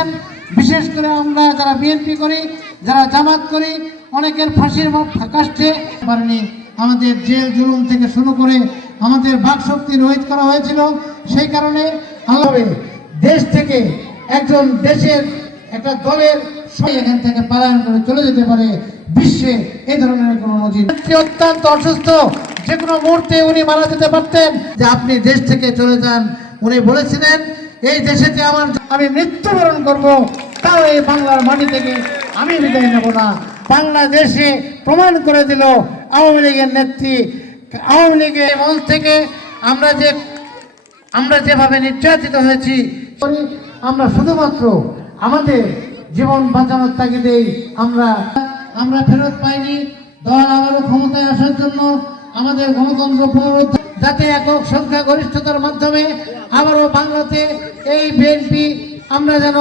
করেছেন। বিশেষ করে আমরা যারা বিএনপি করি, যারা জামাত করি, অনেকের ফাঁসির কাষ্টে পারেনি, আমাদের জেল জুলুম থেকে শুরু করে আমাদের বাকশক্তি রোহিত করা হয়েছিল। সেই কারণে আল্লাহ দেশ থেকে একজন দেশের একটা দলের এখান থেকে পালায়ন করে চলে যেতে পারে বিশ্বে। এই ধরনের কোনো নজির অত্যন্ত অসুস্থ। যে কোনো মুহূর্তে উনি মারা যেতে পারতেন। যে আপনি দেশ থেকে চলে যান, উনি বলেছিলেন এই দেশেতে আমার আমি মৃত্যুবরণ করব, তাও এই বাংলার মাটি থেকে আমি বিদায় নেব না। বাংলাদেশে প্রমাণ করে দিল আওয়ামী লীগের নেত্রী। আওয়ামী লীগের মঞ্চ থেকে আমরা যে, আমরা যেভাবে নির্যাতিত হয়েছি আমরা শুধুমাত্র আমাদের জীবন বাঁচানোর তাগিদেই আমরা আমরা ফেরত পাইনি। দল আবারও ক্ষমতায় আসার জন্য আমাদের গণতন্ত্র পুনরুদ্ধার যাতে একক সংখ্যা গরিষ্ঠতার মাধ্যমে আবারও বাংলাতে এই বিএনপি আমরা যেন